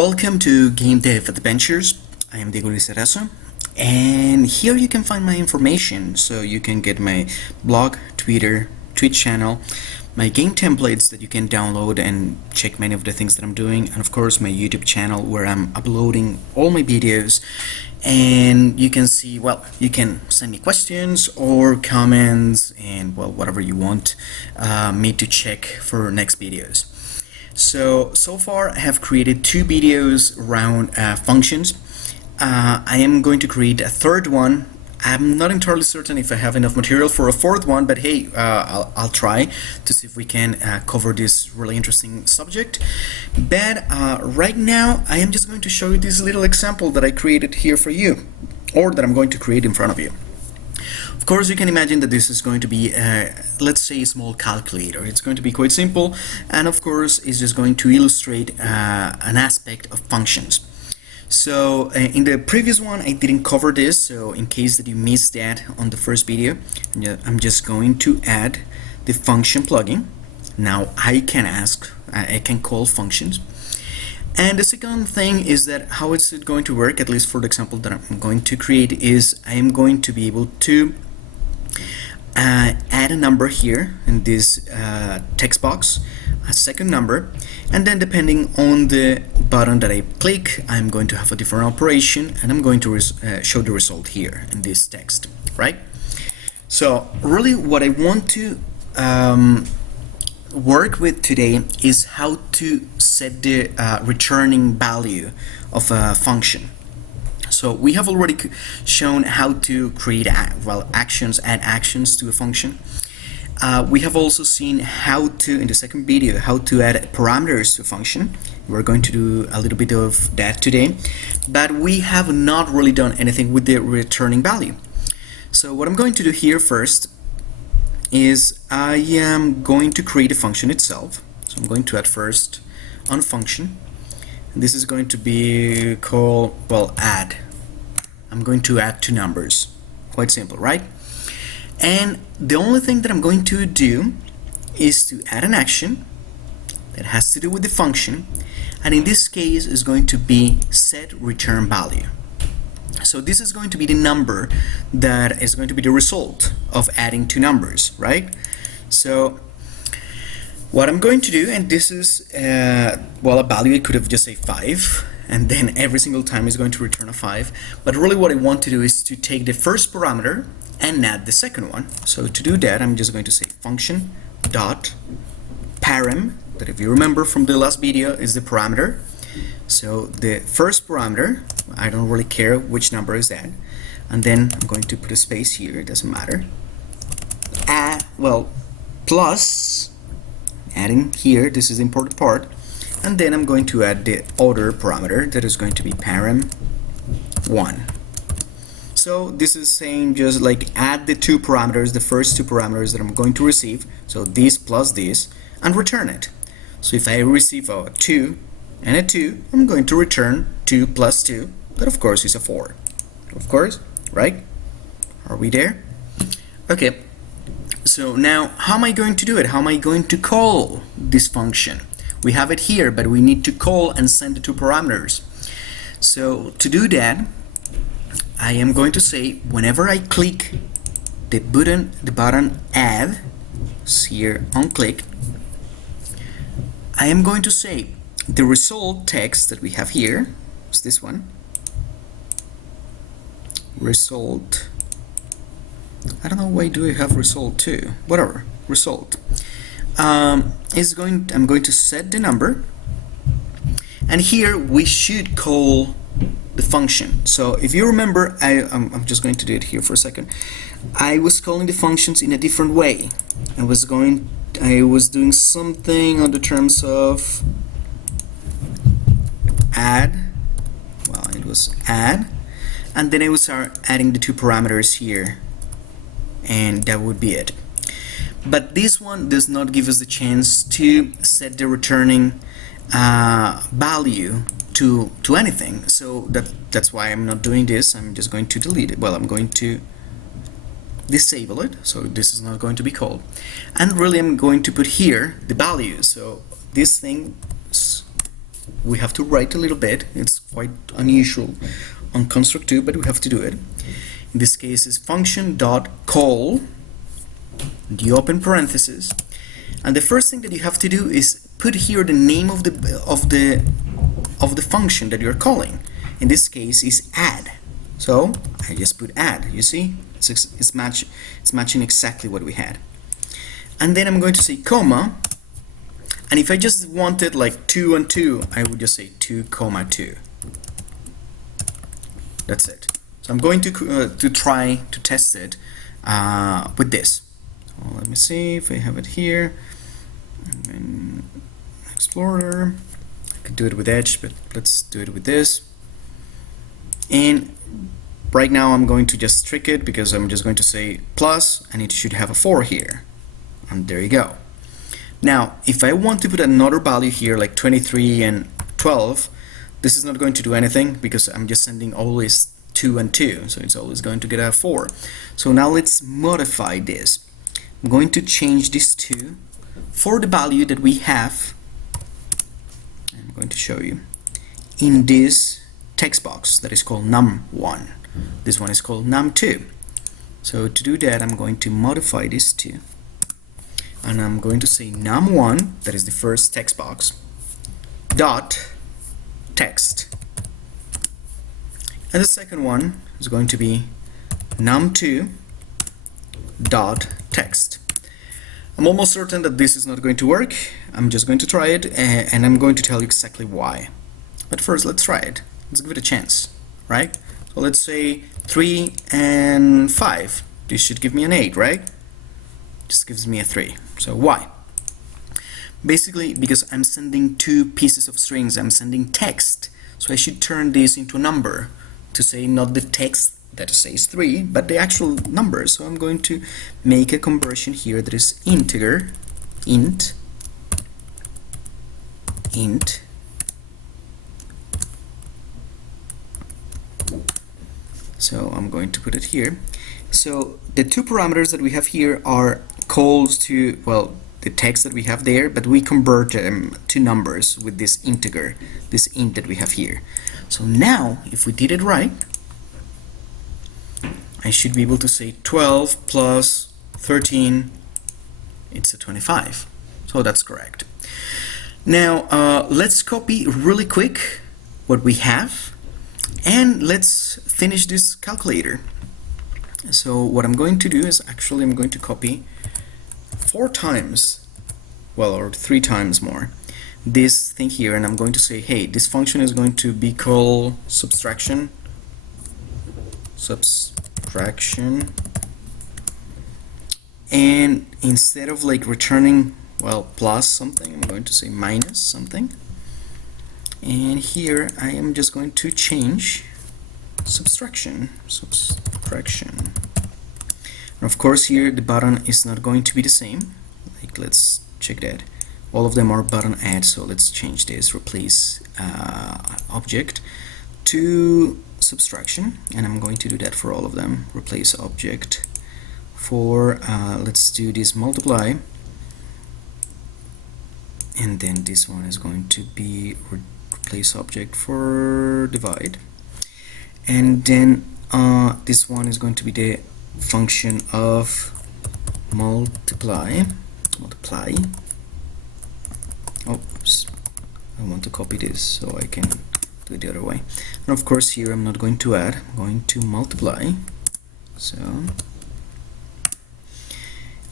Welcome to Game Dev Adventures. I am Lizarazo, and here you can find my information. So you can get my blog, Twitter, Twitch channel, my game templates that you can download and check many of the things that I'm doing, and of course my YouTube channel where I'm uploading all my videos. And you can see, well, you can send me questions or comments and, well, whatever you want me to check for next videos. So far I have created 2 videos around functions. I am going to create a third one. I'm not entirely certain if I have enough material for a fourth one, but hey, I'll try to see if we can cover this really interesting subject. But right now I am just going to show you this little example that I created here for you, or that I'm going to create in front of you. Of course, you can imagine that this is going to be, let's say, a small calculator. It's going to be quite simple, and of course, it's just going to illustrate an aspect of functions. So in the previous one, I didn't cover this, so in case that you missed that on the first video, I'm just going to add the function plugin. Now I can call functions. And the second thing is that how is it going to work, at least for the example that I'm going to create, is I am going to be able to add a number here in this text box, a second number, and then depending on the button that I click, I'm going to have a different operation, and I'm going to show the result here in this text, right? So really what I want to work with today is how to set the returning value of a function. So we have already shown how to create actions, add actions to a function. We have also seen how to, in the second video, how to add parameters to a function. We're going to do a little bit of that today, but we have not really done anything with the returning value. So what I'm going to do here first is I am going to create a function itself. So I'm going to add first on function. This is going to be called, well, add. I'm going to add 2 numbers. Quite simple, right? And the only thing that I'm going to do is to add an action that has to do with the function, and in this case is going to be set return value. So this is going to be the number that is going to be the result of adding 2 numbers, right? So what I'm going to do, and this is, well, a value, it could have just say 5, and then every single time is going to return a 5. But really what I want to do is to take the first parameter and add the second one. So to do that, I'm just going to say function dot param, that if you remember from the last video is the parameter. So the first parameter, I don't really care which number is that, and then I'm going to put a space here, it doesn't matter. Plus, adding here, this is the important part, and then I'm going to add the other parameter that is going to be param1. So this is saying just like add the 2 parameters, the first 2 parameters that I'm going to receive, so this plus this, and return it. So if I receive a 2 and a 2, I'm going to return 2 plus 2, that of course is a 4. Of course, right? Are we there? Okay, so now how am I going to do it? How am I going to call this function? We have it here, but we need to call and send the 2 parameters. So to do that, I am going to say whenever I click the button add, here on click, I am going to say the result text that we have here is this one, result. I don't know why do I have result 2, whatever, result. I'm going to set the number, and here we should call the function. So if you remember, I'm just going to do it here for a second. I was calling the functions in a different way. I was doing something on the terms of add. Well, it was add, and then I would start adding the 2 parameters here, and that would be it. But this one does not give us the chance to set the returning value to anything, so that's why I'm not doing this. I'm just going to delete it. Well, I'm going to disable it, so this is not going to be called, and really I'm going to put here the value. So this thing we have to write a little bit. It's quite unusual on construct 2, but we have to do it. In this case is function dot call, the open parenthesis, and the first thing that you have to do is put here the name of the function that you're calling. In this case is add. So I just put add. You see, it's matching exactly what we had. And then I'm going to say comma, and if I just wanted like 2 and 2, I would just say 2 comma 2. That's it. So I'm going to try to test it with this. So let me see if I have it here. And Explorer. I could do it with Edge, but let's do it with this. And right now I'm going to just trick it because I'm just going to say plus, and it should have a 4 here. And there you go. Now, if I want to put another value here, like 23 and 12, this is not going to do anything because I'm just sending always 2 and 2, so it's always going to get a 4. So now let's modify this. I'm going to change this to for the value that we have. I'm going to show you in this text box that is called num1. This one is called num2. So to do that, I'm going to modify this to, and I'm going to say num1, that is the first text box, dot text, and the second one is going to be num2 dot text. I'm almost certain that this is not going to work. I'm just going to try it, and I'm going to tell you exactly why. But first, let's try it. Let's give it a chance, right? So let's say 3 and 5. This should give me an 8, right? Just gives me a 3. So why? Basically because I'm sending 2 pieces of strings. I'm sending text. So I should turn this into a number to say not the text that says 3, but the actual number. So I'm going to make a conversion here that is integer, int. So I'm going to put it here. So the 2 parameters that we have here are calls to, well, the text that we have there, but we convert them to numbers with this integer, this int that we have here. So now, if we did it right, I should be able to say 12 plus 13, it's a 25. So that's correct. Now, let's copy really quick what we have, and let's finish this calculator. So what I'm going to do is actually I'm going to copy 4 times, well, or 3 times more, this thing here, and I'm going to say, hey, this function is going to be called subtraction, and instead of like returning, well, plus something, I'm going to say minus something, and here I am just going to change subtraction. And of course here the button is not going to be the same. Like, let's check that. All of them are button add, so let's change this, replace object to subtraction, and I'm going to do that for all of them. Replace object for let's do this multiply, and then this one is going to be replace object for divide, and then this one is going to be the function of multiply. Oh, oops, I want to copy this so I can do it the other way. And of course here I'm not going to add, I'm going to multiply. So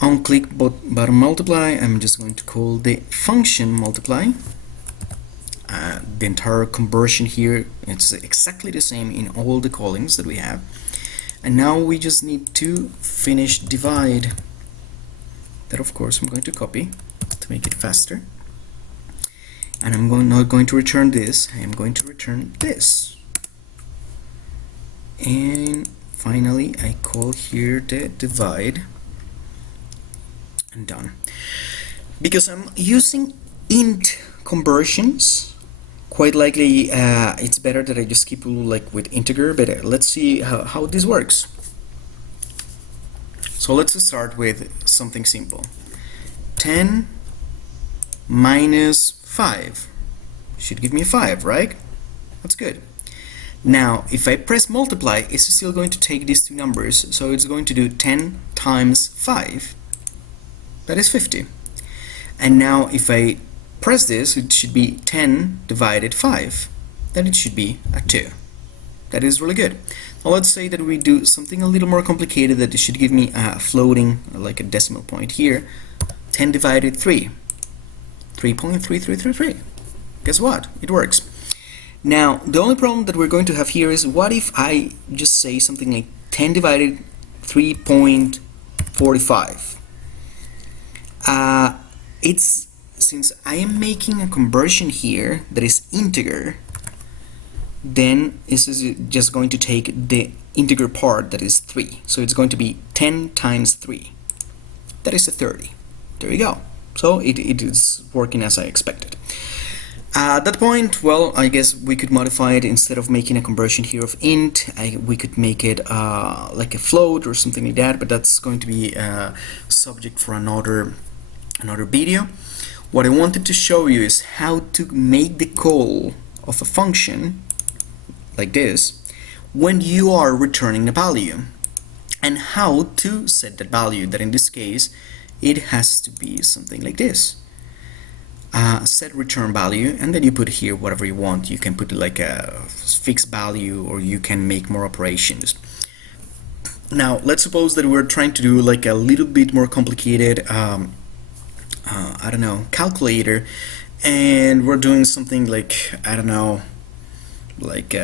on click button multiply, I'm just going to call the function multiply. The entire conversion here, it's exactly the same in all the callings that we have. And now we just need to finish divide. That of course I'm going to copy to make it faster. And I'm not going to return this, I am going to return this. And finally I call here the divide, and done. Because I'm using int conversions, quite likely it's better that I just keep like with integer, but let's see how this works. So let's start with something simple. 10 minus 5 should give me a 5, right? That's good. Now, if I press multiply, it's still going to take these two numbers, so it's going to do 10 times 5, that is 50. And now if I press this, it should be 10 divided 5, then it should be a 2. That is really good. Now let's say that we do something a little more complicated, that it should give me a floating, like a decimal point here. 10 divided 3, 3.3333. Guess what? It works. Now, the only problem that we're going to have here is, what if I just say something like 10 divided 3.45? Since I am making a conversion here that is integer, then this is just going to take the integer part, that is 3. So it's going to be 10 times 3. That is a 30. There you go. So it is working as I expected. At that point, well, I guess we could modify it. Instead of making a conversion here of int, we could make it like a float or something like that, but that's going to be a subject for another video. What I wanted to show you is how to make the call of a function like this when you are returning a value, and how to set that value, that in this case it has to be something like this. Set return value, and then you put here whatever you want. You can put like a fixed value, or you can make more operations. Now let's suppose that we're trying to do like a little bit more complicated I don't know, calculator, and we're doing something like, I don't know, like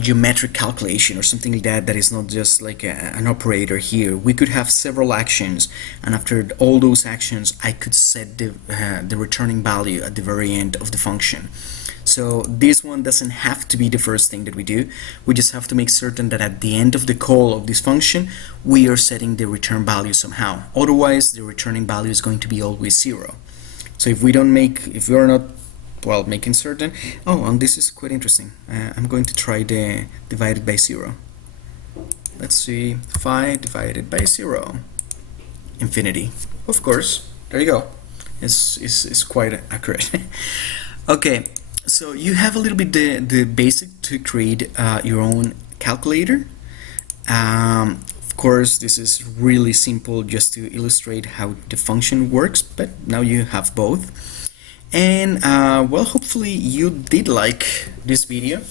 geometric calculation or something like that, that is not just like an operator here. We could have several actions, and after all those actions I could set the returning value at the very end of the function. So this one doesn't have to be the first thing that we do. We just have to make certain that at the end of the call of this function we are setting the return value somehow. Otherwise the returning value is going to be always 0. So if we are not, well, making certain. Oh, and this is quite interesting. I'm going to try the divided by 0. Let's see, 5 divided by 0, infinity. Of course, there you go. It's quite accurate. Okay, so you have a little bit the basic to create your own calculator. Of course, this is really simple just to illustrate how the function works, but now you have both. And well, hopefully you did like this video.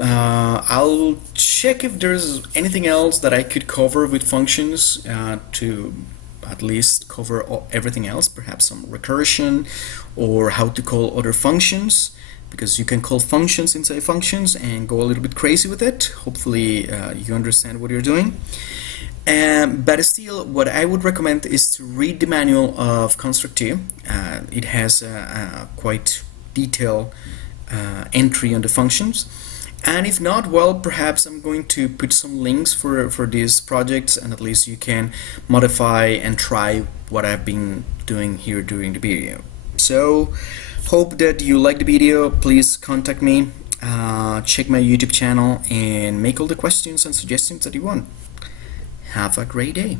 I'll check if there's anything else that I could cover with functions to at least cover everything else, perhaps some recursion or how to call other functions, because you can call functions inside functions and go a little bit crazy with it. Hopefully you understand what you're doing. But still, what I would recommend is to read the manual of Construct 2. It has a quite detailed entry on the functions. And if not, well, perhaps I'm going to put some links for these projects, and at least you can modify and try what I've been doing here during the video. So, hope that you like the video. Please contact me, check my YouTube channel, and make all the questions and suggestions that you want. Have a great day.